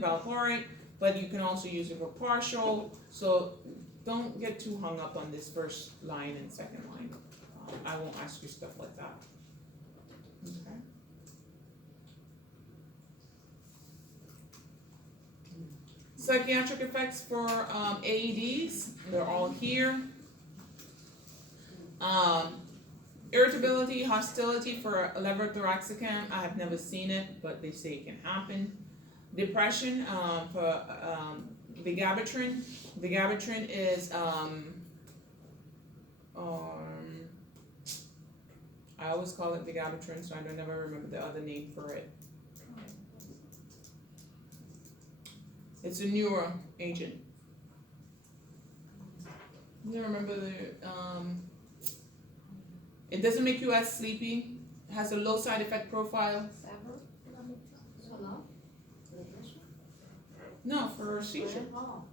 valproate, but you can also use it for partial. So don't get too hung up on this first line and second line. I won't ask you stuff like that. Okay. Psychiatric effects for AEDs, they're all here. Irritability, hostility for levothyroxine, I have never seen it, but they say it can happen. Depression for vigabatrin. Vigabatrin is, I always call it vigabatrin, so I don't never remember the other name for it. It's a neuro agent. You remember the, it doesn't make you as sleepy, it has a low side effect profile. No, for seizure. Oh,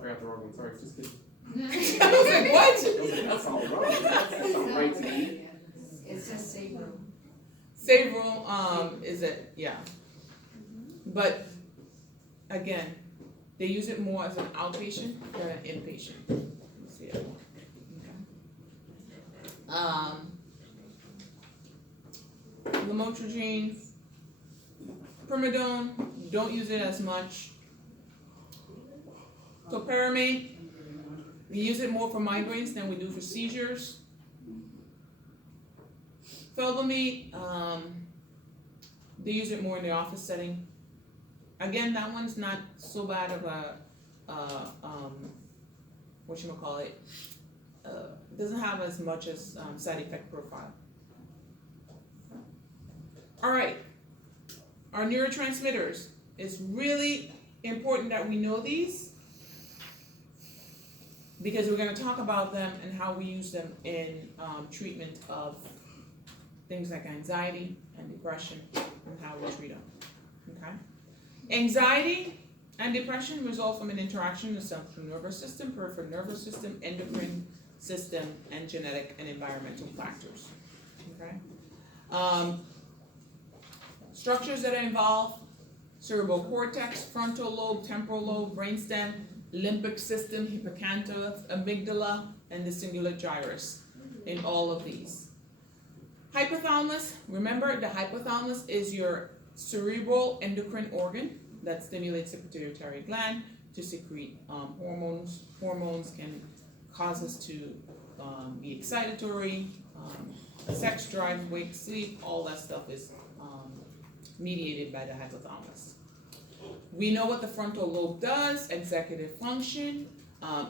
I got the wrong one, sorry, just kidding. I was like, what? That's all wrong, that sounds right to me. It says Sabre. Savril, is it, yeah. But, again, they use it more as an outpatient than an inpatient. Let's see that one. Okay. Lamotrigine, primidone, don't use it as much. Topiramate, we use it more for migraines than we do for seizures. Felbamate, they use it more in the office setting. Again, that one's not so bad of a, whatchamacallit, doesn't have as much as side effect profile. All right, our neurotransmitters. It's really important that we know these because we're going to talk about them and how we use them in treatment of things like anxiety and depression and how we treat them. Okay? Anxiety and depression result from an interaction of the central nervous system, peripheral nervous system, endocrine system, and genetic and environmental factors. Okay? Structures that are involved: cerebral cortex, frontal lobe, temporal lobe, brainstem, limbic system, hippocampus, amygdala, and the cingulate gyrus in all of these. Hypothalamus, remember the hypothalamus is your cerebral endocrine organ that stimulates the pituitary gland to secrete hormones. Hormones can cause us to be excitatory, sex drive, wake, sleep, all that stuff is mediated by the hypothalamus. We know what the frontal lobe does, executive function.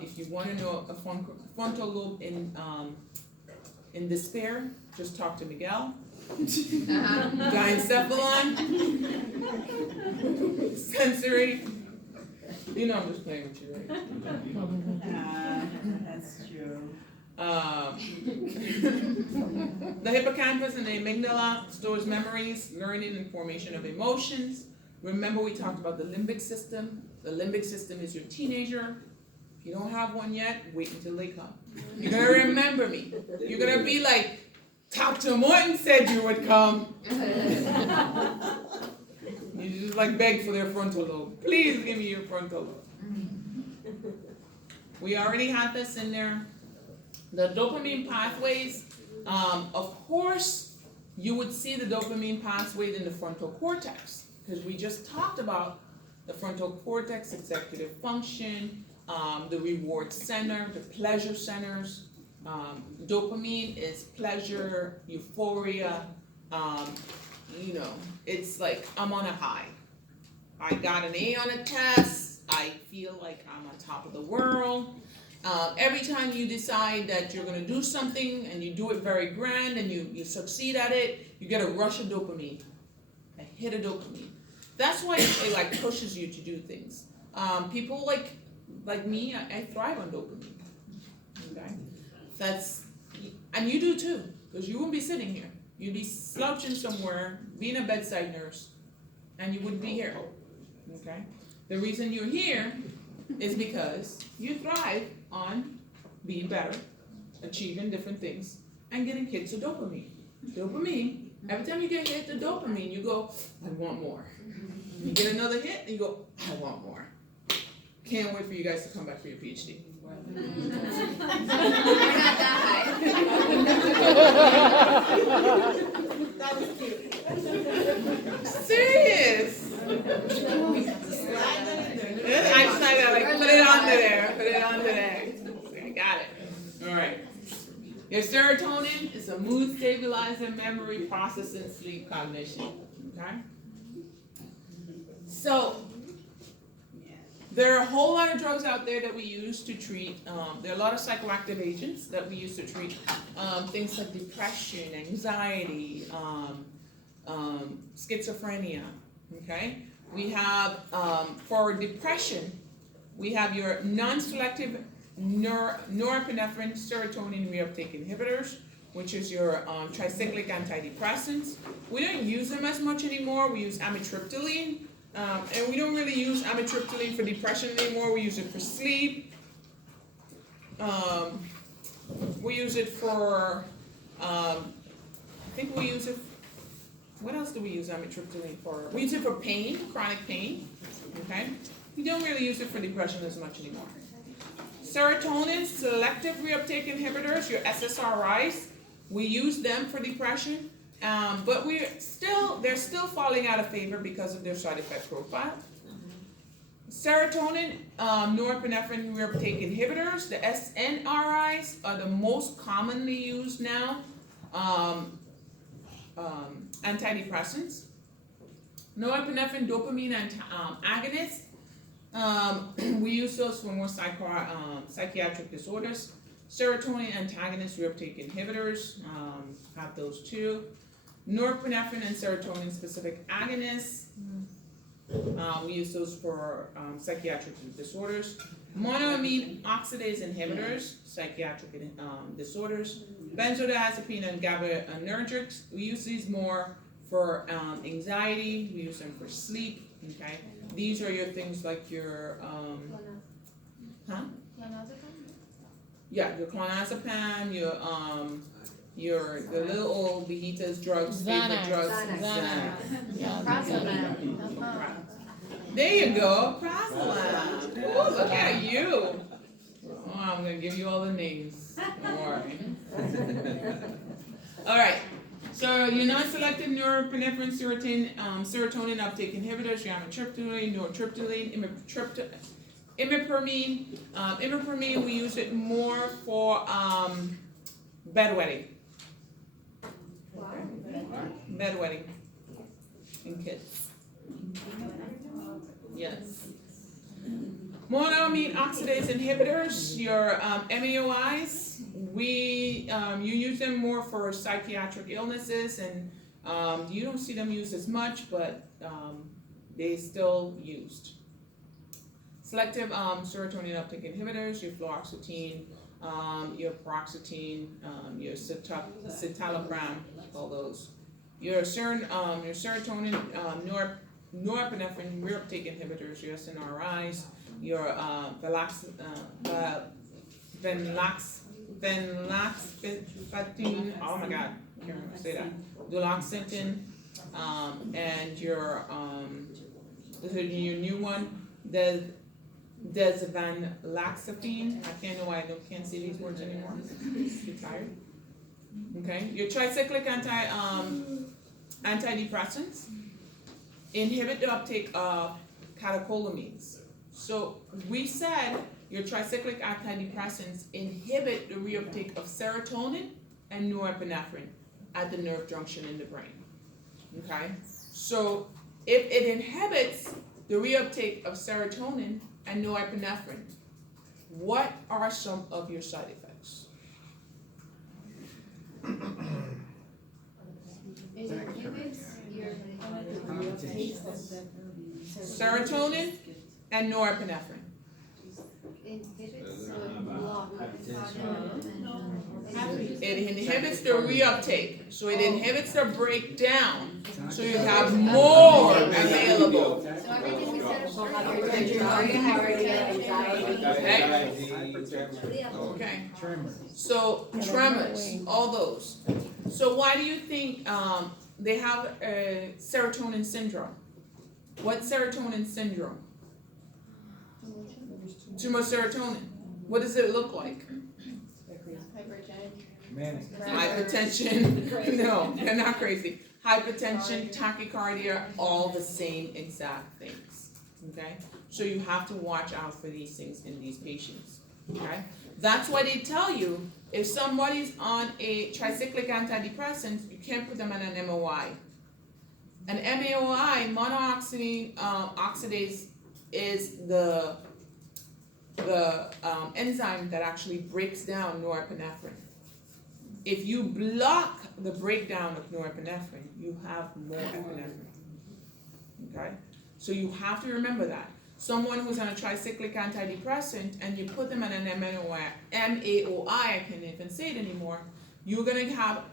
If you want to know a frontal lobe in despair, just talk to Miguel. Diencephalon, sensory. You know I'm just playing with you, right? That's true. The hippocampus and the amygdala stores memories, learning, and formation of emotions. Remember we talked about the limbic system. The limbic system is your teenager. If you don't have one yet, wait until they come. You're going to remember me. You're going to be like, Dr. Morton said you would come. You just like beg for their frontal lobe. Please give me your frontal lobe. We already had this in there. The dopamine pathways, of course, you would see the dopamine pathways in the frontal cortex because we just talked about the frontal cortex, executive function, the reward center, the pleasure centers. Dopamine is pleasure, euphoria. It's like I'm on a high. I got an A on a test. I feel like I'm on top of the world. Every time you decide that you're going to do something and you do it very grand and you succeed at it, you get a rush of dopamine, a hit of dopamine. That's why it like pushes you to do things. People like me, I thrive on dopamine. Okay, and you do too, because you wouldn't be sitting here. You'd be slouching somewhere, being a bedside nurse, and you wouldn't be here. Okay, the reason you're here is because you thrive on being better, achieving different things, and getting hits of dopamine. Dopamine. Every time you get hit the dopamine, you go, I want more. You get another hit, and you go, I want more. Can't wait for you guys to come back for your PhD. We're not that high. That was cute. Serious. I just like that, like, put it under there, put it under there. Okay, got it. All right. Your serotonin is a mood stabilizer, memory, processing, sleep, cognition. Okay? So, there are a whole lot of drugs out there that we use to treat, there are a lot of psychoactive agents that we use to treat things like depression, anxiety, schizophrenia. Okay? We have, for depression, we have your non-selective norepinephrine serotonin reuptake inhibitors, which is your tricyclic antidepressants. We don't use them as much anymore. We use amitriptyline, and we don't really use amitriptyline for depression anymore. We use it for sleep. We use it for, I think we use it, what else do we use amitriptyline for? We use it for pain, chronic pain, okay? We don't really use it for depression as much anymore. Serotonin selective reuptake inhibitors, your SSRIs, we use them for depression, but they're still falling out of favor because of their side effect profile. Serotonin, norepinephrine reuptake inhibitors, the SNRIs are the most commonly used now, antidepressants. Norepinephrine dopamine agonists, we use those for more psychiatric disorders. Serotonin antagonist reuptake inhibitors, have those too. Norepinephrine and serotonin specific agonists, we use those for psychiatric disorders. Monoamine oxidase inhibitors, psychiatric disorders. Benzodiazepine and GABAergics, we use these more for anxiety, we use them for sleep, okay? These are your things like your, yeah, your clonazepam, your the little old Vegeta's drugs, favorite drugs, Xanax. There you go, Prazolam. Ooh, look at you. Oh, I'm gonna give you all the names. Don't worry. All right. So your non-selective norepinephrine serotonin uptake inhibitors, your amitriptyline, nortriptyline, imipramine. Imipramine, we use it more for bedwetting. Bedwetting in kids. Yes. Monoamine oxidase inhibitors, your MAOIs. You use them more for psychiatric illnesses, and you don't see them used as much, but they still used. Selective serotonin uptake inhibitors, your fluoxetine, your paroxetine, your citalopram, all those. Your serotonin, norepinephrine reuptake inhibitors, your SNRIs, your venlafaxine, oh my god, I can't remember to say that, duloxetine, and your, this is your new one, desvanlaxapine. I can't know why I can't say these words anymore. Get tired. Okay, your tricyclic antidepressants inhibit the uptake of catecholamines. So we said your tricyclic antidepressants inhibit the reuptake of serotonin and norepinephrine at the nerve junction in the brain. Okay, so if it inhibits the reuptake of serotonin and norepinephrine, what are some of your side effects? It inhibits your Serotonin and norepinephrine. inhibits or block. It inhibits the reuptake, so it inhibits the breakdown, so you have more available. So everything we said is Okay. So tremors, all those. So why do you think they have serotonin syndrome? What's serotonin syndrome? Too much serotonin. What does it look like? Hypertension. No, they're not crazy. Hypertension, tachycardia, all the same exact things. Okay? So you have to watch out for these things in these patients. Okay? That's why they tell you if somebody's on a tricyclic antidepressant, you can't put them on an MOI. An MAOI, monooxidase oxidase, is the enzyme that actually breaks down norepinephrine. If you block the breakdown of norepinephrine, you have more epinephrine. Okay? So you have to remember that. Someone who's on a tricyclic antidepressant and you put them on an MAOI, I can't even say it anymore, you're gonna have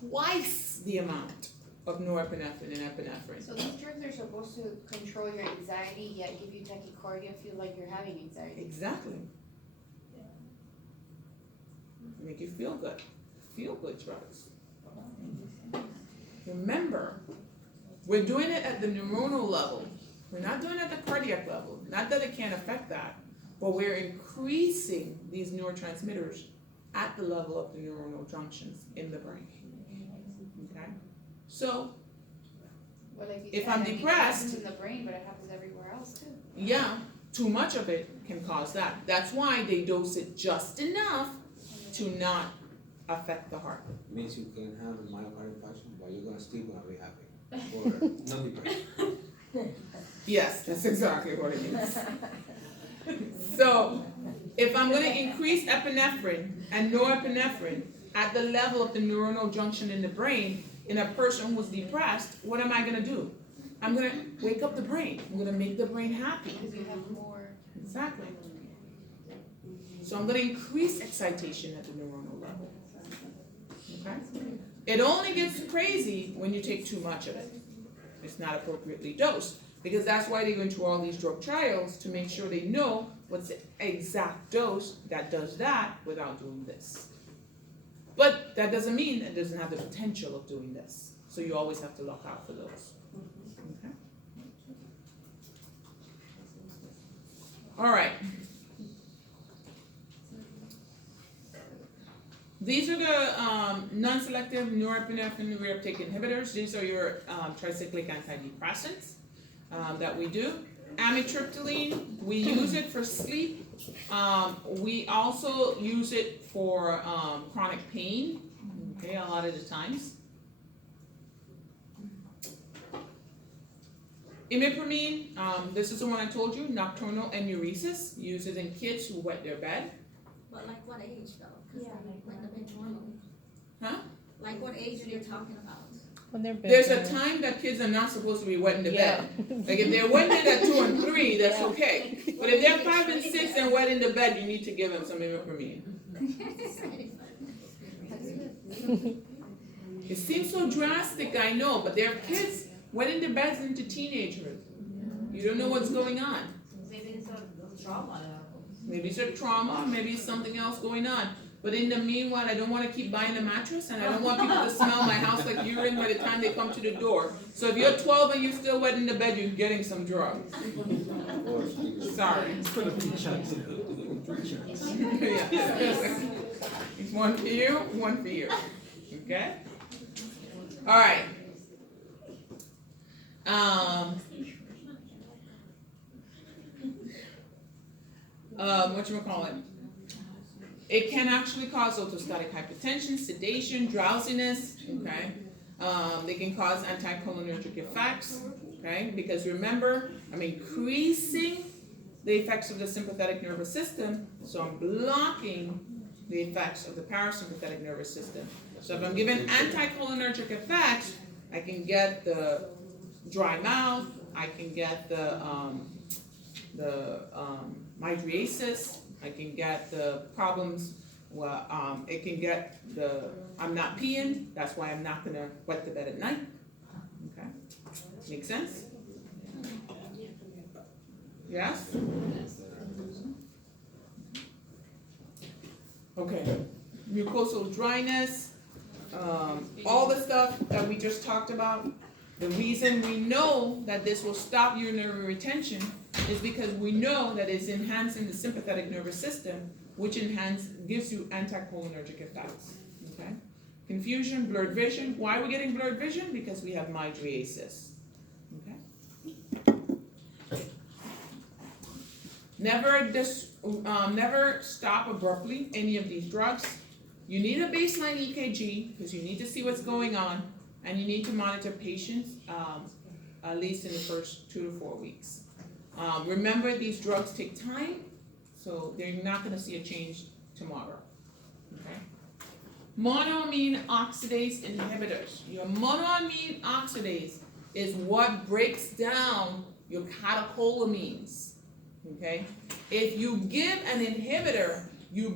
twice the amount of norepinephrine and epinephrine. So these drugs are supposed to control your anxiety, yet give you tachycardia, feel like you're having anxiety. Exactly. Make you feel good. Feel good drugs. Remember, we're doing it at the neuronal level. We're not doing it at the cardiac level. Not that it can't affect that, but we're increasing these neurotransmitters at the level of the neuronal junctions in the brain. Okay? So, Well, like you if said, I'm I mean, it depressed- happens in the brain, but it happens everywhere else too. yeah, too much of it can cause that. That's why they dose it just enough to not affect the heart. Means you can have a myocardial infarction, but you're gonna sleep when be happy, or no depression. Yes, that's exactly what it is. So, if I'm gonna increase epinephrine and norepinephrine at the level of the neuronal junction in the brain in a person who's depressed, what am I gonna do? I'm gonna wake up the brain. I'm gonna make the brain happy. Because you have more. Exactly. So I'm gonna increase excitation at the neuronal level. Okay? It only gets crazy when you take too much of it. It's not appropriately dosed. Because that's why they go into all these drug trials, to make sure they know what's the exact dose that does that without doing this. But that doesn't mean it doesn't have the potential of doing this. So you always have to look out for those. Okay? All right. These are the non-selective norepinephrine reuptake inhibitors. These are your tricyclic antidepressants that we do. Amitriptyline, we use it for sleep. We also use it for chronic pain, okay, a lot of the times. Imipramine, this is the one I told you, nocturnal enuresis. Use it in kids who wet their bed. But like what age though? 'Cause Yeah, they wet the bed normally. Huh? Like what age are you talking about? When they're big. There's a time that kids are not supposed to be wetting the bed. Like if they're wetting it at 2 and 3, that's okay. But if they're 5 and 6 and wetting the bed, you need to give them some imipramine. It seems so drastic, I know, but there are kids wetting the beds into teenagers. You don't know what's going on. Maybe it's a trauma. Maybe it's a trauma, maybe it's something else going on. But in the meanwhile, I don't want to keep buying a mattress, and I don't want people to smell my house like urine by the time they come to the door. So if you're 12 and you're still wet in the bed, you're getting some drugs. Sorry. Yeah. It's one for you, one for you. Okay? All right. Whatchamacallit? It can actually cause orthostatic hypotension, sedation, drowsiness, okay? They can cause anticholinergic effects, okay? Because remember, I'm increasing the effects of the sympathetic nervous system, so I'm blocking the effects of the parasympathetic nervous system. So if I'm given anticholinergic effects, I can get the dry mouth, I can get the mydriasis, I can get the problems, it can get the, I'm not peeing, that's why I'm not gonna wet the bed at night. Okay, make sense? Yes? Okay, mucosal dryness, all the stuff that we just talked about. The reason we know that this will stop urinary retention is because we know that it's enhancing the sympathetic nervous system, which gives you anticholinergic effects, okay? Confusion, blurred vision. Why are we getting blurred vision? Because we have mydriasis, okay? Never stop abruptly any of these drugs. You need a baseline EKG because you need to see what's going on, and you need to monitor patients at least in the first 2 to 4 weeks. Remember, these drugs take time, so they're not going to see a change tomorrow. Okay? Monoamine oxidase inhibitors. Your monoamine oxidase is what breaks down your catecholamines. Okay? If you give an inhibitor, you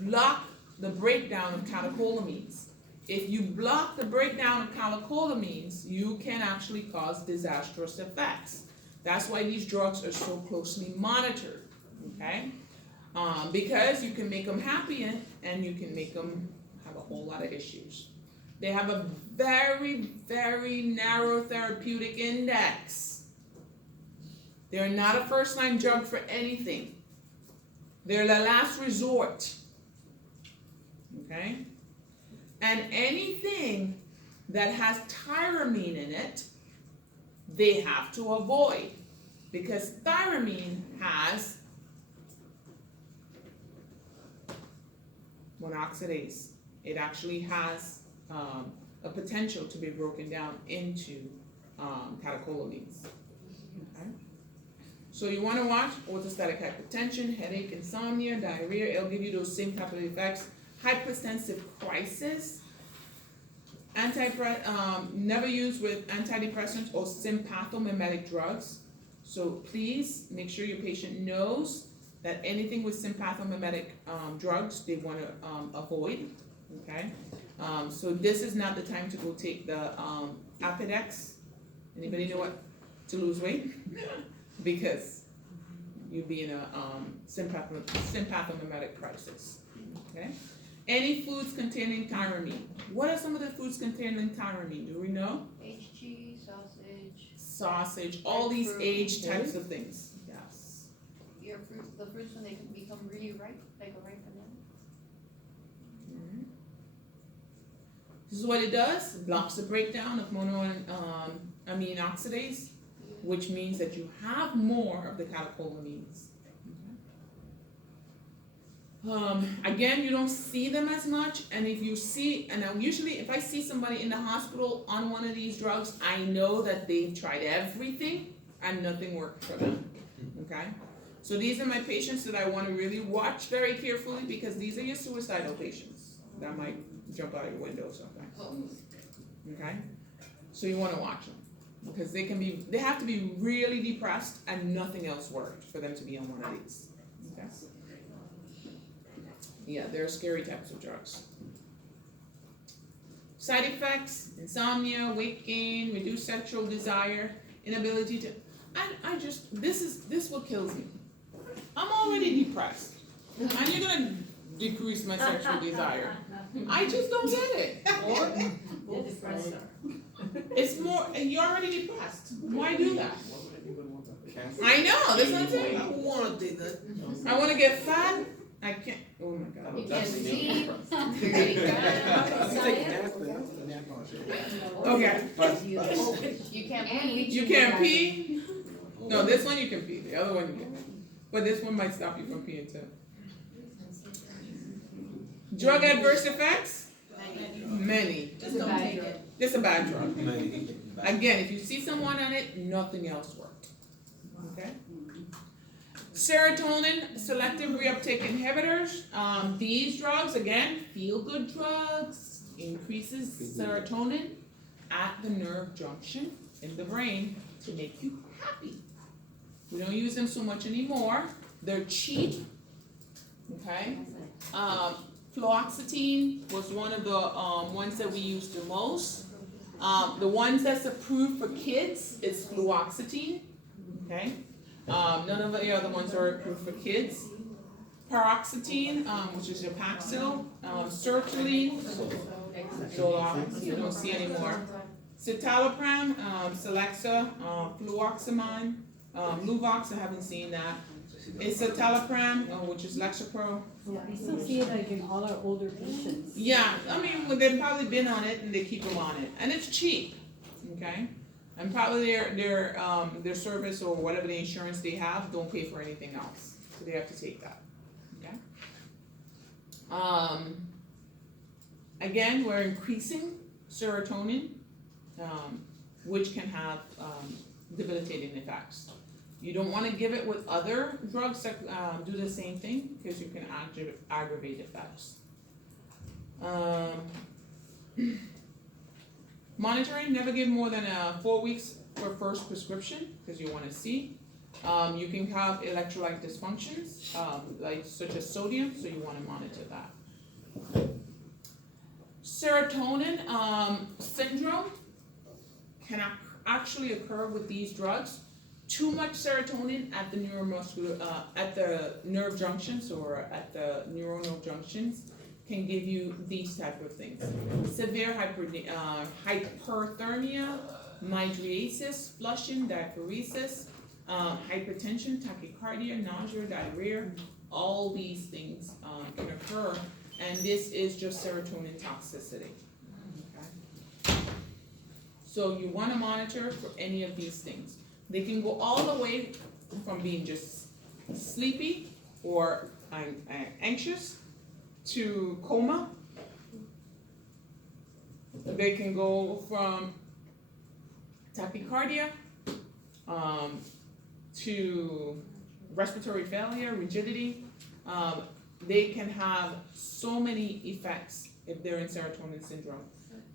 block the breakdown of catecholamines. If you block the breakdown of catecholamines, you can actually cause disastrous effects. That's why these drugs are so closely monitored, okay? Because you can make them happy and you can make them have a whole lot of issues. They have a very, very narrow therapeutic index. They're not a first-line drug for anything. They're the last resort, okay? And anything that has tyramine in it, they have to avoid, because tyramine has monoxidase. It actually has a potential to be broken down into catecholamines. Okay? So you want to watch orthostatic hypotension, headache, insomnia, diarrhea. It'll give you those same type of effects. Hypertensive crisis. Never use with antidepressants or sympathomimetic drugs. So please make sure your patient knows that anything with sympathomimetic drugs they want to avoid. Okay, so this is not the time to go take the Apidex. Anybody know what to lose weight? Because you'd be in a sympathomimetic crisis. Okay. Any foods containing tyramine. What are some of the foods containing tyramine? Do we know? HG, sausage. Sausage, all these Fruit. aged types of things. Yes. Your fruit, the fruits when they can become really ripe, like a ripe banana. Mhm. This is what it does. It blocks the breakdown of monoamine oxidase, which means that you have more of the catecholamines. Again, you don't see them as much, and if you see, and usually if I see somebody in the hospital on one of these drugs, I know that they've tried everything and nothing worked for them, okay? So these are my patients that I want to really watch very carefully, because these are your suicidal patients that might jump out of your window sometimes, okay? So you want to watch them, because they have to be really depressed and nothing else worked for them to be on one of these, okay? Yeah, they're scary types of drugs. Side effects: insomnia, weight gain, reduced sexual desire, inability to. This is what kills me. I'm already depressed, and you're gonna decrease my sexual desire. I just don't get it. The depressor. It's more. You're already depressed. Why do that? Why would anyone want that? I know. That's what I'm saying. I want to take that. I want to get fat. I can't. Oh my god. You can't Definitely see. depressed. You're getting Okay. You can't pee. You can't pee. No, this one you can pee. The other one you can't. But this one might stop you from peeing too. Drug adverse effects? Many. Just don't take it. This is a bad drug. Again, if you see someone on it, nothing else worked. Okay? Serotonin selective reuptake inhibitors. These drugs, again, feel-good drugs, increases serotonin at the nerve junction in the brain to make you happy. We don't use them so much anymore. They're cheap. Okay? Fluoxetine was one of the ones that we used the most. The ones that's approved for kids is fluoxetine. Okay? None of the other ones are approved for kids. Paroxetine, which is your Paxil, sertraline, Zoloft, you don't see anymore. Citalopram, Celexa, fluoxamine, Luvox, I haven't seen that. Escitalopram, which is Lexapro. Yeah, I still see it like in all our older patients. Yeah, I mean, well, they've probably been on it and they keep them on it, and it's cheap, okay? And probably their service or whatever the insurance they have don't pay for anything else, so they have to take that, okay? Again, we're increasing serotonin, which can have debilitating effects. You don't want to give it with other drugs that do the same thing because you can aggravate effects. Monitoring, never give more than 4 weeks for first prescription because you want to see. You can have electrolyte dysfunctions, like such as sodium, so you want to monitor that. Serotonin syndrome can actually occur with these drugs. Too much serotonin at the neuromuscular, at the nerve junctions or at the neuronal junctions can give you these type of things. Severe hyperthermia, mydriasis, flushing, diaphoresis, hypertension, tachycardia, nausea, diarrhea, all these things can occur, and this is just serotonin toxicity. Okay? So you want to monitor for any of these things. They can go all the way from being just sleepy or anxious to coma. They can go from tachycardia to respiratory failure, rigidity. They can have so many effects if they're in serotonin syndrome.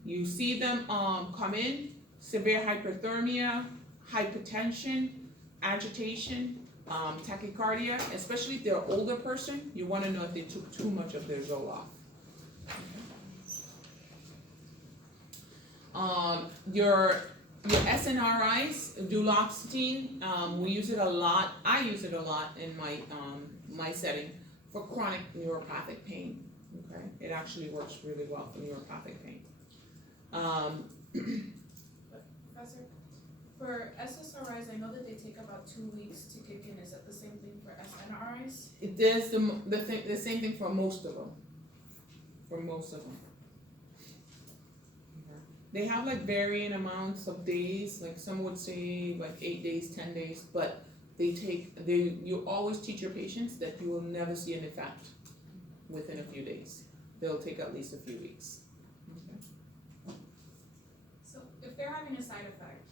You see them come in, severe hyperthermia, hypertension, agitation, tachycardia, especially if they're an older person, you want to know if they took too much of their Zoloft. Your SNRIs, duloxetine, we use it a lot. I use it a lot in my setting for chronic neuropathic pain. Okay, it actually works really well for neuropathic pain. Professor, for SSRIs, I know that they take about 2 weeks to kick in. Is that the same thing for SNRIs? It is the same thing for most of them. For most of them. They have like varying amounts of days, like some would say like 8 days, 10 days, but you always teach your patients that you will never see an effect within a few days. They'll take at least a few weeks. Okay. So if they're having a side effect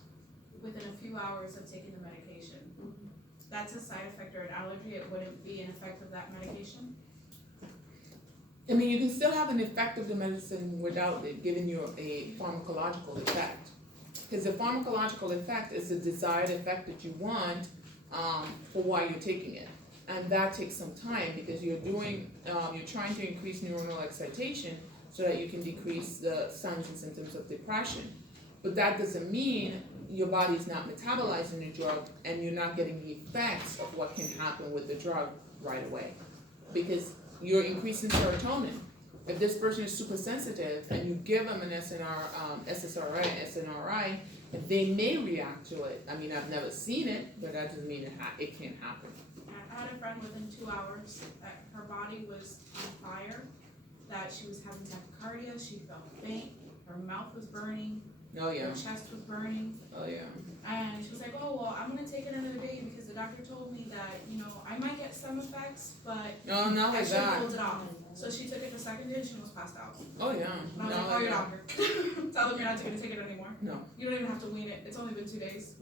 within a few hours of taking the medication, that's a side effect or an allergy, it wouldn't be an effect of that medication? I mean, you can still have an effect of the medicine without it giving you a pharmacological effect. Because the pharmacological effect is the desired effect that you want for why you're taking it. And that takes some time because you're trying to increase neuronal excitation so that you can decrease the signs and symptoms of depression. But that doesn't mean your body's not metabolizing the drug and you're not getting the effects of what can happen with the drug right away. Because you're increasing serotonin. If this person is super sensitive and you give them an SNRI, they may react to it. I mean, I've never seen it, but that doesn't mean it can't happen. I had a friend within 2 hours that her body was on fire, that she was having tachycardia, she felt faint, her mouth was burning, Oh yeah. her chest was burning. Oh yeah. And she was like, oh, well, I'm going to take it another day because the doctor told me that, I might get some effects, but No, not I like should that. hold it off. So she took it the second day and she almost passed out. Oh yeah. And I was Not like, like your that. doctor. Tell them you're not going to take it anymore. No. You don't even have to wean it. It's only been 2 days.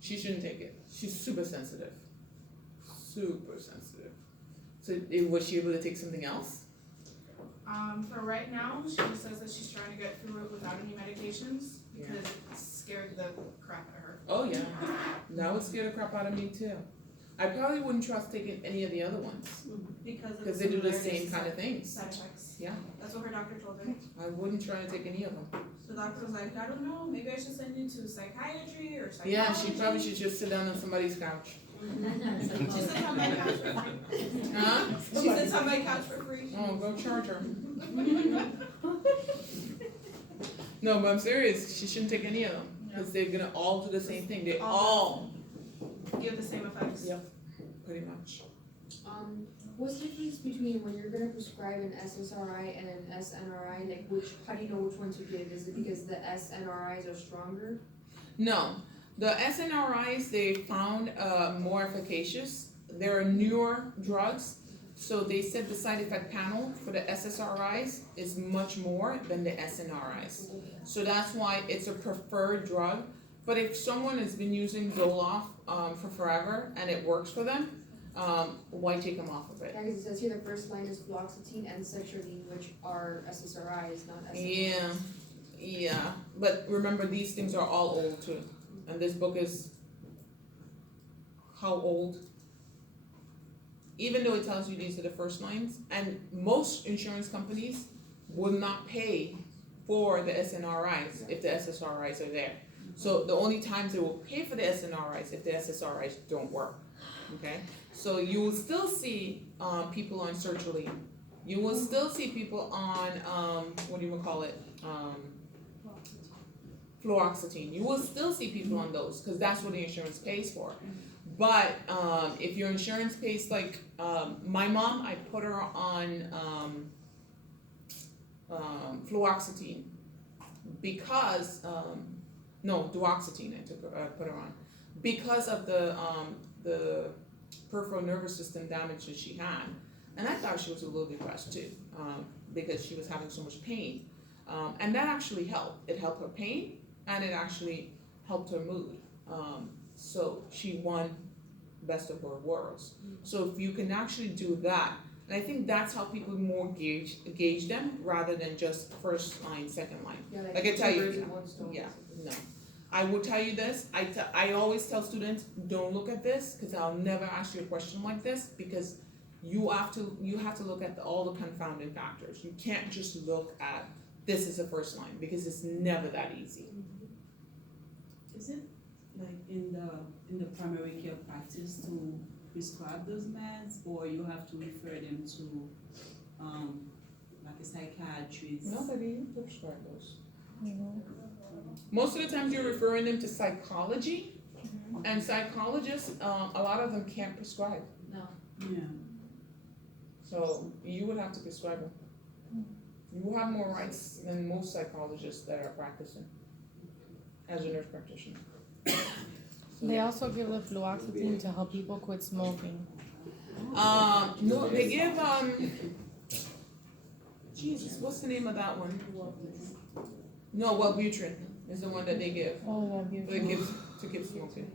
She shouldn't take it. She's super sensitive. Super sensitive. So was she able to take something else? For right now, she says that she's trying to get through it without any medications because it scared the crap out of her. Oh yeah. That would scare the crap out of me too. I probably wouldn't trust taking any of the other ones because they do the same kind of things. Side effects. Yeah. That's what her doctor told her. I wouldn't try to take any of them. The doctor was like, I don't know, maybe I should send you to psychiatry or psychology. Yeah, she probably should just sit down on somebody's couch. She sits on my couch for free. Huh? She sits on my couch for free. Oh, go charge her. No, but I'm serious, she shouldn't take any of them, because they're gonna all do the same thing, they all, Give the same effects. Yep. pretty much. What's the difference between when you're gonna prescribe an SSRI and an SNRI? Like how do you know which one to give? Is it because the SNRIs are stronger? No, the SNRIs, they found more efficacious. There are newer drugs, so they said the side effect panel for the SSRIs is much more than the SNRIs. So that's why it's a preferred drug. But if someone has been using Zoloft for forever and it works for them, why take them off of it? Yeah, 'cause it says here the first line is fluoxetine and sertraline, which are SSRIs, not SNRIs. Yeah, but remember, these things are all old too. And this book is how old? Even though it tells you these are the first lines, and most insurance companies will not pay for the SNRIs if the SSRIs are there. So the only times they will pay for the SNRIs if the SSRIs don't work, okay? So you will still see people on sertraline. You will still see people on, what do you call it? Fluoxetine. You will still see people on those, because that's what the insurance pays for. But if your insurance pays, like my mom, I put her on fluoxetine because no, duoxetine. I put her on because of the peripheral nervous system damage that she had, and I thought she was a little depressed too because she was having so much pain, and that actually helped. It helped her pain, and it actually helped her mood. So she won best of both worlds. So if you can actually do that, and I think that's how people more gauge them rather than just first line, second line. Yeah, Like I tell you, birds with one stone. yeah, no. I will tell you this, I always tell students, don't look at this, because I'll never ask you a question like this, because you have to look at all the confounding factors. You can't just look at this is the first line, because it's never that easy. Is it like in the primary care practice to prescribe those meds, or you have to refer them to like a psychiatrist? Nobody prescribe those. Most of the times you're referring them to psychology, and psychologists, a lot of them can't prescribe. Yeah. So you would have to prescribe them. You will have more rights than most psychologists that are practicing as a nurse practitioner. They also give the fluoxetine to help people quit smoking. No, they give Jesus, what's the name of that one? No, Wellbutrin is the one that they give. Oh, yeah, They give to keep smoking.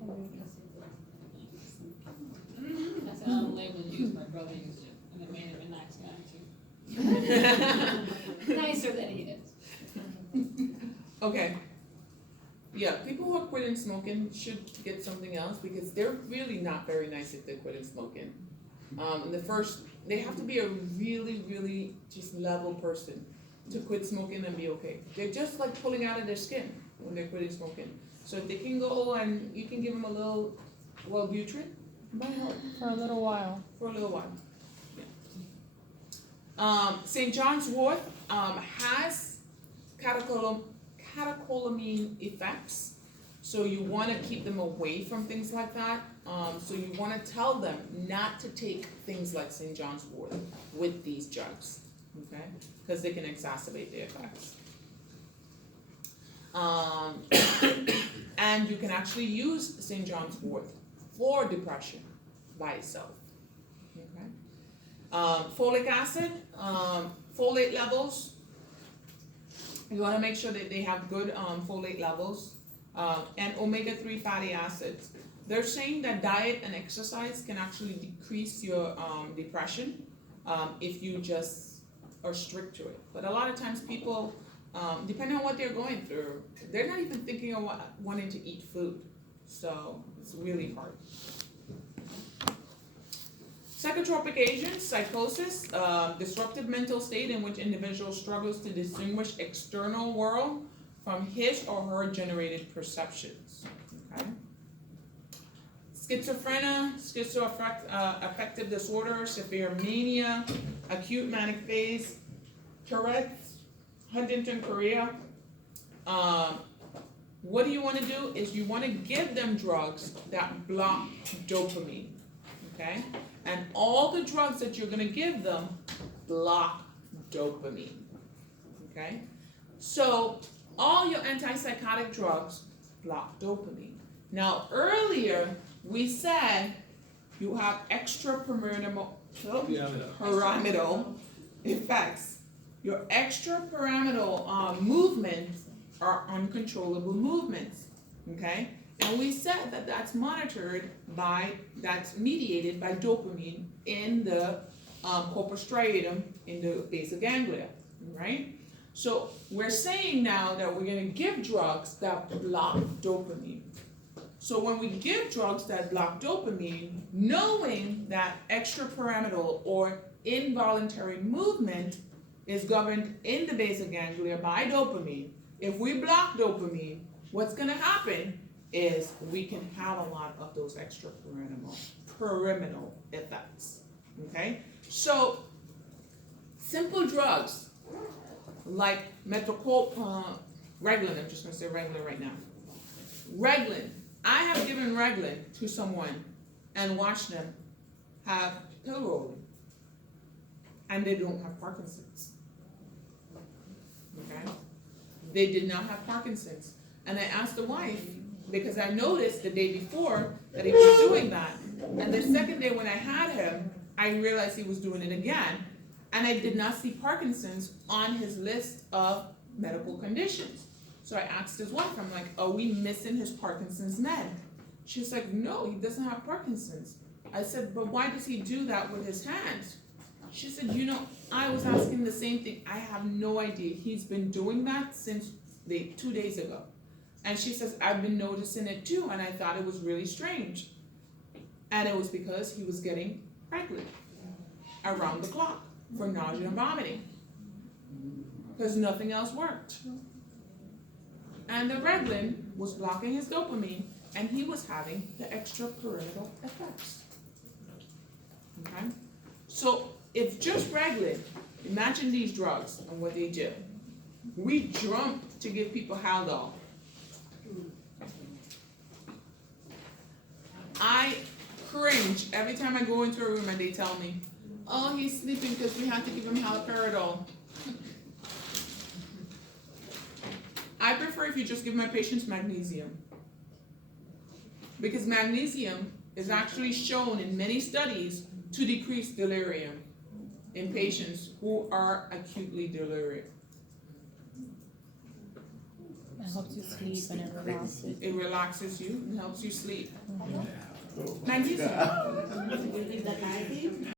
That's an unlabeled use, my brother used it, and it made him a nice guy too. Nicer than he is. Okay. Yeah, people who are quitting smoking should get something else, because they're really not very nice if they're quitting smoking. They have to be a really, really just level person to quit smoking and be okay. They're just like pulling out of their skin when they're quitting smoking. So if they can go and you can give them a little Wellbutrin, might help For a little while. for a little while. Yeah. St. John's wort has catecholamine effects, so you want to keep them away from things like that. So you want to tell them not to take things like St. John's wort with these drugs, okay? Because they can exacerbate the effects. And you can actually use St. John's wort for depression by itself, okay? Folic acid, folate levels. You want to make sure that they have good folate levels, and omega-3 fatty acids. They're saying that diet and exercise can actually decrease your depression if you just are strict to it. But a lot of times people, depending on what they're going through, they're not even thinking of wanting to eat food. So it's really hard. Psychotropic agents, psychosis, disruptive mental state in which individual struggles to distinguish external world from his or her generated perceptions. Okay. Schizophrenia, schizoaffective disorder, severe mania, acute manic phase, Tourette's, Huntington chorea, what you wanna do is you wanna give them drugs that block dopamine, okay? And all the drugs that you're gonna give them block dopamine, okay? So all your antipsychotic drugs block dopamine. Now earlier, we said you have extrapyramidal effects. Your extrapyramidal movements are uncontrollable movements, okay? And we said that that's mediated by dopamine in the corpus striatum in the basal ganglia, right? So we're saying now that we're gonna give drugs that block dopamine. So when we give drugs that block dopamine, knowing that extrapyramidal or involuntary movement is governed in the basal ganglia by dopamine, if we block dopamine, what's gonna happen is we can have a lot of those extrapyramidal effects, okay? So simple drugs like Reglan, I'm just gonna say Reglan right now. Reglan, I have given Reglan to someone and watched them have pill rolling, and they don't have Parkinson's, okay? They did not have Parkinson's. And I asked the wife, because I noticed the day before that he was doing that, and the second day when I had him, I realized he was doing it again, and I did not see Parkinson's on his list of medical conditions. So I asked his wife, I'm like, are we missing his Parkinson's med? She's like, no, he doesn't have Parkinson's. I said, but why does he do that with his hands? She said, I was asking the same thing. I have no idea. He's been doing that since 2 days ago. And she says, I've been noticing it too, and I thought it was really strange. And it was because he was getting pregnant around the clock for nausea and vomiting, because nothing else worked. And the Reglan was blocking his dopamine, and he was having the extrapyramidal effects. Okay? So if just Reglan, imagine these drugs and what they do. We jump to give people Haldol. I cringe every time I go into a room and they tell me, oh, he's sleeping because we had to give him haloperidol. I prefer if you just give my patients magnesium. Because magnesium is actually shown in many studies to decrease delirium in patients who are acutely delirious. It helps you sleep and it relaxes. It relaxes you and helps you sleep. Magnesium.